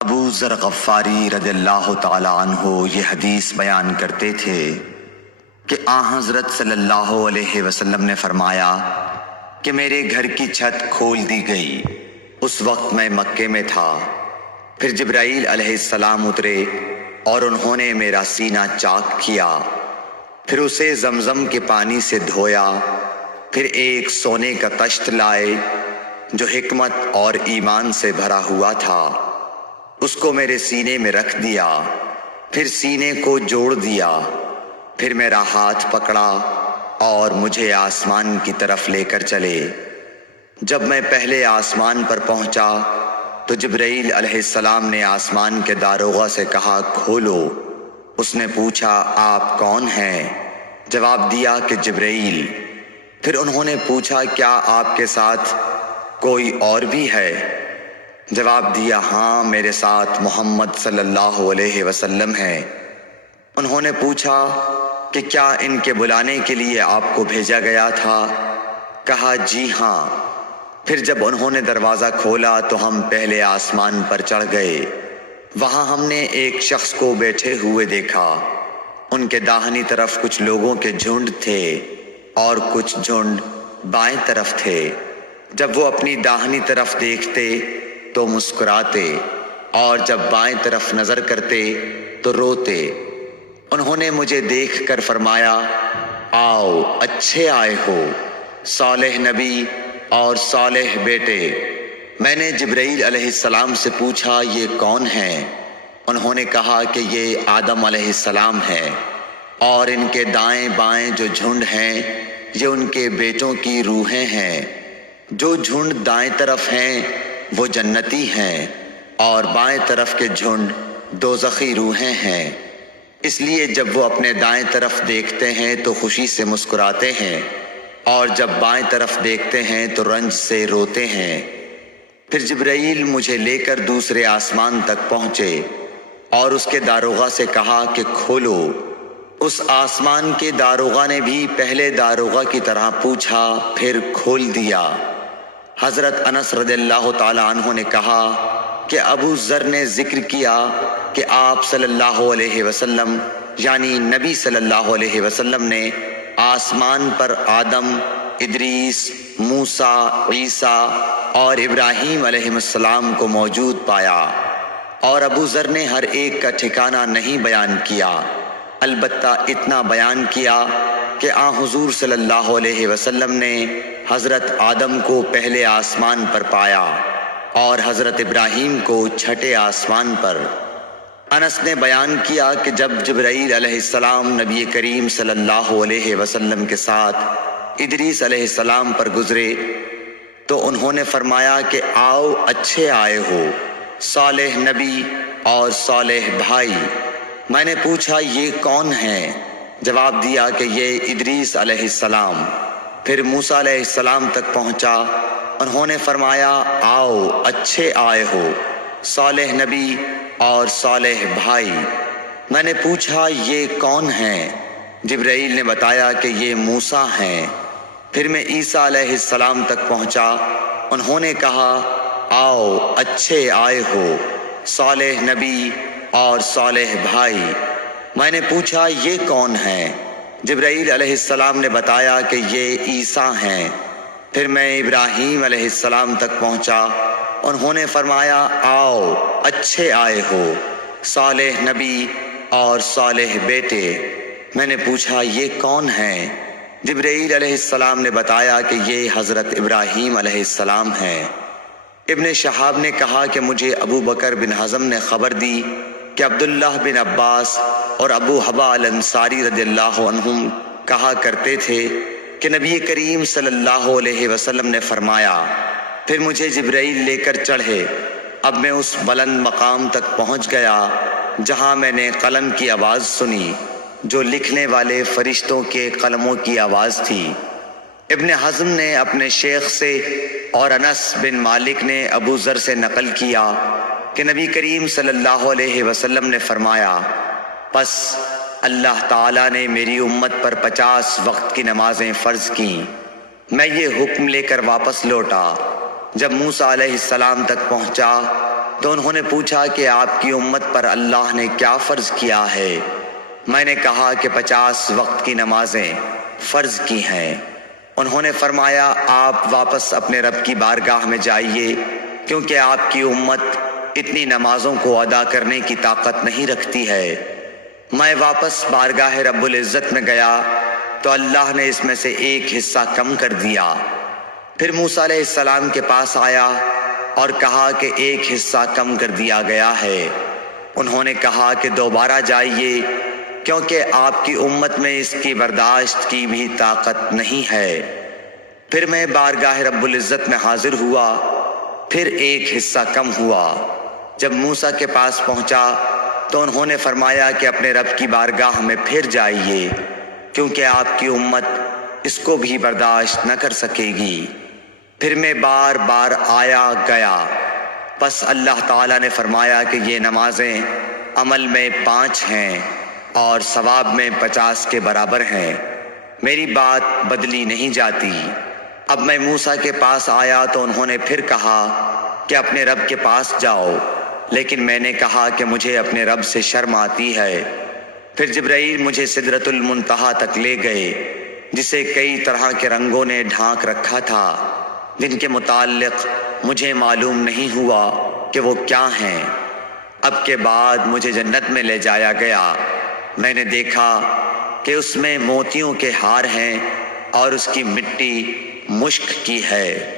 ابو ذر غفاری رضی اللہ تعالی عنہ یہ حدیث بیان کرتے تھے کہ حضرت صلی اللہ علیہ وسلم نے فرمایا کہ میرے گھر کی چھت کھول دی گئی۔ اس وقت میں مکے میں تھا۔ پھر جبرائیل علیہ السلام اترے اور انہوں نے میرا سینہ چاک کیا، پھر اسے زمزم کے پانی سے دھویا، پھر ایک سونے کا طشت لائے جو حکمت اور ایمان سے بھرا ہوا تھا، اس کو میرے سینے میں رکھ دیا، پھر سینے کو جوڑ دیا، پھر میرا ہاتھ پکڑا اور مجھے آسمان کی طرف لے کر چلے۔ جب میں پہلے آسمان پر پہنچا تو جبرائیل علیہ السلام نے آسمان کے داروغہ سے کہا کھولو۔ اس نے پوچھا آپ کون ہیں؟ جواب دیا کہ جبرائیل۔ پھر انہوں نے پوچھا کیا آپ کے ساتھ کوئی اور بھی ہے؟ جواب دیا ہاں، میرے ساتھ محمد صلی اللہ علیہ وسلم ہے۔ انہوں نے پوچھا کہ کیا ان کے بلانے کے لیے آپ کو بھیجا گیا تھا؟ کہا جی ہاں۔ پھر جب انہوں نے دروازہ کھولا تو ہم پہلے آسمان پر چڑھ گئے۔ وہاں ہم نے ایک شخص کو بیٹھے ہوئے دیکھا۔ ان کے داہنی طرف کچھ لوگوں کے جھنڈ تھے اور کچھ جھنڈ بائیں طرف تھے۔ جب وہ اپنی داہنی طرف دیکھتے تو مسکراتے اور جب بائیں طرف نظر کرتے تو روتے۔ انہوں نے مجھے دیکھ کر فرمایا آؤ اچھے آئے ہو، صالح نبی اور صالح بیٹے۔ میں نے جبرائیل علیہ السلام سے پوچھا یہ کون ہیں؟ انہوں نے کہا کہ یہ آدم علیہ السلام ہے، اور ان کے دائیں بائیں جو جھنڈ ہیں یہ ان کے بیٹوں کی روحیں ہیں۔ جو جھنڈ دائیں طرف ہیں وہ جنتی ہیں، اور بائیں طرف کے جھنڈ دوزخی روحیں ہیں۔ اس لیے جب وہ اپنے دائیں طرف دیکھتے ہیں تو خوشی سے مسکراتے ہیں، اور جب بائیں طرف دیکھتے ہیں تو رنج سے روتے ہیں۔ پھر جبرائیل مجھے لے کر دوسرے آسمان تک پہنچے اور اس کے داروغہ سے کہا کہ کھولو۔ اس آسمان کے داروغہ نے بھی پہلے داروغہ کی طرح پوچھا، پھر کھول دیا۔ حضرت انس رضی اللہ تعالی عنہ نے کہا کہ ابو ذر نے ذکر کیا کہ آپ صلی اللہ علیہ وسلم یعنی نبی صلی اللہ علیہ وسلم نے آسمان پر آدم، ادریس، موسیٰ، عیسیٰ اور ابراہیم علیہ السلام کو موجود پایا، اور ابو ذر نے ہر ایک کا ٹھکانہ نہیں بیان کیا، البتہ اتنا بیان کیا کہ حضور صلی اللہ علیہ وسلم نے حضرت آدم کو پہلے آسمان پر پایا اور حضرت ابراہیم کو چھٹے آسمان پر۔ انس نے بیان کیا کہ جب جبرائیل علیہ السلام نبی کریم صلی اللہ علیہ وسلم کے ساتھ ادریس علیہ السلام پر گزرے تو انہوں نے فرمایا کہ آؤ اچھے آئے ہو، صالح نبی اور صالح بھائی۔ میں نے پوچھا یہ کون ہیں؟ جواب دیا کہ یہ ادریس علیہ السلام۔ پھر موسیٰ علیہ السلام تک پہنچا۔ انہوں نے فرمایا آؤ اچھے آئے ہو، صالح نبی اور صالح بھائی۔ میں نے پوچھا یہ کون ہیں؟ جبرائیل نے بتایا کہ یہ موسیٰ ہیں۔ پھر میں عیسیٰ علیہ السلام تک پہنچا۔ انہوں نے کہا آؤ اچھے آئے ہو، صالح نبی اور صالح بھائی۔ میں نے پوچھا یہ کون ہیں؟ جبرائیل علیہ السلام نے بتایا کہ یہ عیسیٰ ہیں۔ پھر میں ابراہیم علیہ السلام تک پہنچا۔ انہوں نے فرمایا آؤ اچھے آئے ہو، صالح نبی اور صالح بیٹے۔ میں نے پوچھا یہ کون ہیں؟ جبرائیل علیہ السلام نے بتایا کہ یہ حضرت ابراہیم علیہ السلام ہیں۔ ابن شہاب نے کہا کہ مجھے ابو بکر بن حزم نے خبر دی کہ عبداللہ بن عباس اور ابو حبا الانصاری رضی اللہ عنہم کہا کرتے تھے کہ نبی کریم صلی اللہ علیہ وسلم نے فرمایا، پھر مجھے جبرائیل لے کر چڑھے۔ اب میں اس بلند مقام تک پہنچ گیا جہاں میں نے قلم کی آواز سنی جو لکھنے والے فرشتوں کے قلموں کی آواز تھی۔ ابن حزم نے اپنے شیخ سے اور انس بن مالک نے ابو ذر سے نقل کیا کہ نبی کریم صلی اللہ علیہ وسلم نے فرمایا، پس اللہ تعالیٰ نے میری امت پر 50 وقت کی نمازیں فرض کیں۔ میں یہ حکم لے کر واپس لوٹا۔ جب موسیٰ علیہ السلام تک پہنچا تو انہوں نے پوچھا کہ آپ کی امت پر اللہ نے کیا فرض کیا ہے؟ میں نے کہا کہ 50 وقت کی نمازیں فرض کی ہیں۔ انہوں نے فرمایا آپ واپس اپنے رب کی بارگاہ میں جائیے، کیونکہ آپ کی امت اتنی نمازوں کو ادا کرنے کی طاقت نہیں رکھتی ہے۔ میں واپس بارگاہ رب العزت میں گیا تو اللہ نے اس میں سے ایک حصہ کم کر دیا۔ پھر موسیٰ علیہ السلام کے پاس آیا اور کہا کہ ایک حصہ کم کر دیا گیا ہے۔ انہوں نے کہا کہ دوبارہ جائیے، کیونکہ آپ کی امت میں اس کی برداشت کی بھی طاقت نہیں ہے۔ پھر میں بارگاہ رب العزت میں حاضر ہوا، پھر ایک حصہ کم ہوا۔ جب موسیٰ کے پاس پہنچا تو انہوں نے فرمایا کہ اپنے رب کی بارگاہ میں پھر جائیے، کیونکہ آپ کی امت اس کو بھی برداشت نہ کر سکے گی۔ پھر میں بار بار آیا گیا، پس اللہ تعالیٰ نے فرمایا کہ یہ نمازیں عمل میں 5 ہیں اور ثواب میں 50 کے برابر ہیں، میری بات بدلی نہیں جاتی۔ اب میں موسیٰ کے پاس آیا تو انہوں نے پھر کہا کہ اپنے رب کے پاس جاؤ، لیکن میں نے کہا کہ مجھے اپنے رب سے شرم آتی ہے۔ پھر جبرائیل مجھے سدرۃ المنتہا تک لے گئے، جسے کئی طرح کے رنگوں نے ڈھانک رکھا تھا، جن کے متعلق مجھے معلوم نہیں ہوا کہ وہ کیا ہیں۔ اب کے بعد مجھے جنت میں لے جایا گیا۔ میں نے دیکھا کہ اس میں موتیوں کے ہار ہیں اور اس کی مٹی مشک کی ہے۔